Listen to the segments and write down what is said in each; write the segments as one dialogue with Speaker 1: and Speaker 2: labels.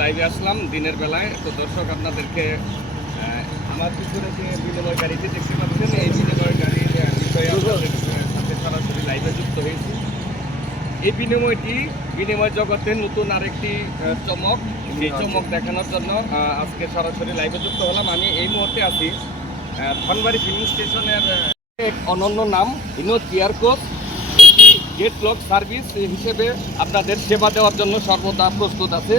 Speaker 1: লাইভে আসলাম দিনের বেলায়। তো দর্শক আপনাদেরকে আমার পিছনে যে বিনিময় গাড়িটি দেখতে পাচ্ছেন এই বিনিময় গাড়ির আহ, বিষয়ে সাথে সরাসরি লাইভে যুক্ত হয়েছি। এই বিনিময়টি বিনিময় জগতে নতুন আরেকটি চমক। সেই চমক দেখানোর জন্য আজকে সরাসরি লাইভে যুক্ত হলাম। আমি এই মুহূর্তে আছি ধনবাড়ি ফিল্ম স্টেশনের এক অনন্য নাম Binod care coach. Gate lock service হিসেবে আপনাদের সেবা দেওয়ার জন্য সর্বদা প্রস্তুত আছে।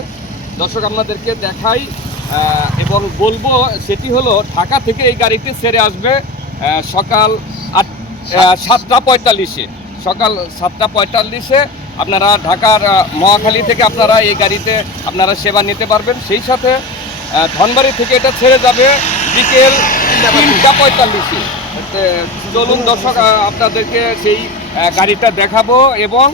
Speaker 1: দর্শক, আপনাদেরকে দেখাই এবং বলব সেটি হলো, ঢাকা থেকে এই গাড়িতে ছেড়ে আসবে সকাল আট সাতটা পঁয়তাল্লিশে। সকাল সাতটা পঁয়তাল্লিশে আপনারা ঢাকার মহাখালী থেকে আপনারা এই গাড়িতে আপনারা সেবা নিতে পারবেন। সেই সাথে ধনবাড়ি থেকে এটা ছেড়ে যাবে বিকেল তিনটা পঁয়তাল্লিশে। চলুন দর্শক আপনাদেরকে সেই গাড়িটা দেখাবো এবং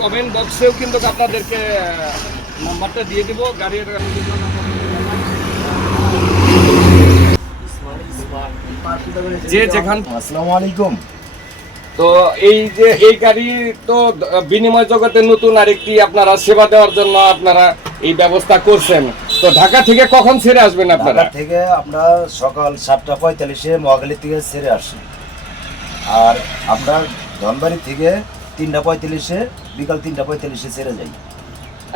Speaker 1: কমেন্ট বক্সেও কিন্তু আপনাদেরকে নাম্বারটা দিয়ে দিব। গাড়ির যে যেখান
Speaker 2: আসসালামু আলাইকুম।
Speaker 1: তো এই যে এই গাড়ি তো বিনিময় জগতে নতুন আরেকটি আপনারা সেবা দেওয়ার জন্য আপনারা এই ব্যবস্থা করছেন। তো ঢাকা থেকে কখন ছেড়ে আসবেন আপনারা?
Speaker 2: ঢাকা থেকে আমরা সকাল সাতটা পঁয়তাল্লিশে মহাখালী থেকে ছেড়ে আসি। আর আমরা ধনবাড়ি থেকে তিনটা পঁয়তাল্লিশে বিকাল তিনটা পঁয়তাল্লিশে ছেড়ে যাই।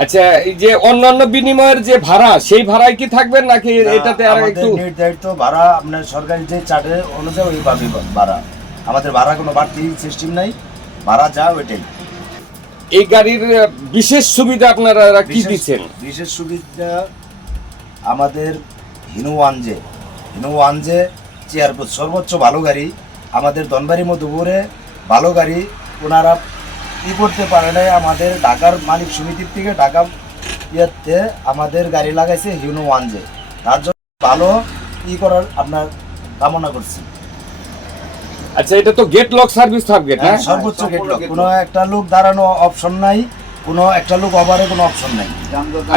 Speaker 1: আচ্ছা এই যে অন্যান্য বিনিময়ের যে ভাড়া সেই ভাড়ায় কি থাকবেন নাকি এটাতে আর একটু
Speaker 2: নির্ধারিত ভাড়া আপনার সরকারি যে চার্টের অনুযায়ী ওইভাবে ভাড়া। আমাদের ভাড়া কোনো বাড়তি সিস্টেম নাই ভাড়া যা ওইটাই।
Speaker 1: এই গাড়ির বিশেষ সুবিধা আপনারা কি দিচ্ছেন?
Speaker 2: বিশেষ সুবিধা আমাদের হিনু ওয়ানজে। হিনু ওয়ানজে চেয়ার সর্বোচ্চ ভালো গাড়ি। আমাদের ধনবাড়ি মধুপুরে ভালো গাড়ি। ওনারা ই করতে পারে নাই আমাদের ঢাকার মালিক সমিতির থেকে ঢাকা ইয়েতে আমাদের গাড়ি লাগাইছে হিনু ওয়ানজে। তার জন্য ভালো ই করার আপনার কামনা করছি।
Speaker 1: আচ্ছা এটা তো গেট লক সার্ভিস থাকবে
Speaker 2: হ্যাঁ,
Speaker 1: হ্যাঁ
Speaker 2: সর্বোচ্চ গেট লক। কোনো একটা লোক দাঁড়ানো অপশন নাই। কোনো একটা লোক ওভারে কোনো অপশন নাই।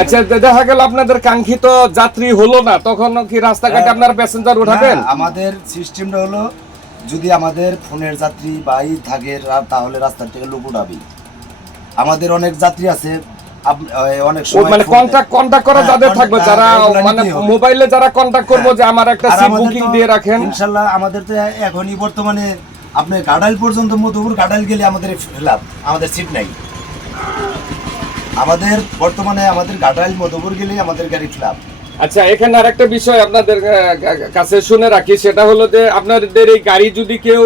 Speaker 1: আচ্ছা দেখা গেল আপনাদের কাঙ্ক্ষিত যাত্রী হলো না তখন কি রাস্তাঘাটে
Speaker 2: হ্যাঁ।
Speaker 1: আপনার প্যাসেঞ্জার উঠাবেন?
Speaker 2: আমাদের সিস্টেমটা হলো যদি আমাদের ফোনের যাত্রী বা থাকে তাহলে রাস্তা থেকে লোক উঠাবি। আমাদের অনেক যাত্রী আছে অনেক সময়
Speaker 1: মানে কন্টাক্ট কন্টাক্ট করা
Speaker 2: হ্যাঁ,
Speaker 1: যাদের থাকবে
Speaker 2: হ্যাঁ,
Speaker 1: যারা মানে মোবাইলে যারা কন্টাক্ট করব যে আমার একটা সিট বুকিং দিয়ে রাখেন।
Speaker 2: ইনশাল্লাহ আমাদের তো এখনই বর্তমানে আপনি গাডাইল পর্যন্ত মধুপুর গাডাইল গেলে আমাদের ফেলাপ আমাদের সিট নাই। আমাদের বর্তমানে আমাদের গাডাইল মধুপুর গেলে আমাদের গাড়ি ফেলাপ
Speaker 1: আচ্ছা এখানে আরেকটা বিষয় আপনাদের কাছে শুনে রাখি সেটা হলো যে আপনাদের এই গাড়ি যদি কেউ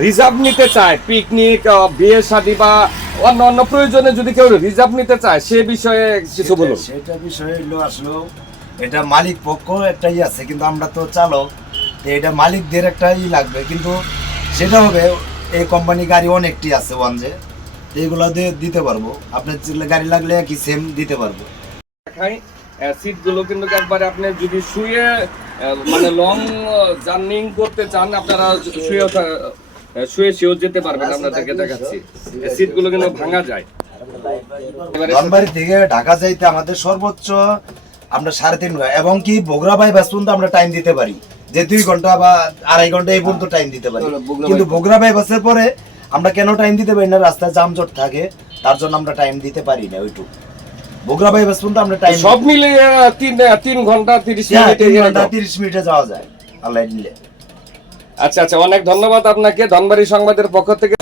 Speaker 1: রিজার্ভ নিতে চায় পিকনিক বিয়ে শাদী বা অন্য অন্য প্রয়োজনে যদি কেউ রিজার্ভ নিতে চায় সে বিষয়ে কিছু বলুন।
Speaker 2: সেটা- বিষয়ে হলো আসলে। এটা মালিক পক্ষ একটাই আছে কিন্তু আমরা তো চালক তো এটা মালিকদের একটাই লাগবে। কিন্তু সেটা হবে এই কোম্পানি গাড়ি অনেকটি আছে ওয়ানজে এইগুলো দিয়ে দিতে পারব। আপনার গাড়ি লাগলে কি সেম দিতে পারব।
Speaker 1: কিন্তু একবারে আপনি যদি শুয়ে মানে লং জার্নিং করতে চান আপনারা শুয়ে আহ, শুয়ে যেতে পারবেন আপনাদেরকে দেখাচ্ছি। সিটগুলো কিন্তু ভাঙা যায়।
Speaker 2: ধনবাড়ি থেকে ঢাকা যাইতে আমাদের সর্বোচ্চ আমরা সাড়ে তিন ঘণ্টা এবং কি বগুড়া বাই বাস পর্যন্ত আমরা টাইম দিতে পারি। যে দুই ঘণ্টা বা আড়াই ঘণ্টা এই পর্যন্ত টাইম দিতে পারি। কিন্তু বগুড়া বাই বাসের পরে আমরা কেন টাইম দিতে পারি না? রাস্তায় যানজট থাকে তার জন্য আমরা টাইম দিতে পারি না ওইটুকু। বগুড়া বাইপাস পর্যন্ত আমরা টাইম
Speaker 1: সব মিলে তিন তিন ঘণ্টা তিরিশ
Speaker 2: হ্যাঁ,
Speaker 1: মিনিট ঘণ্টা।
Speaker 2: তিরিশ মিনিটে যাওয়া যায় আল্লাহ
Speaker 1: আচ্ছা আচ্ছা অনেক ধন্যবাদ আপনাকে। ধনবাড়ি সংবাদের পক্ষ থেকে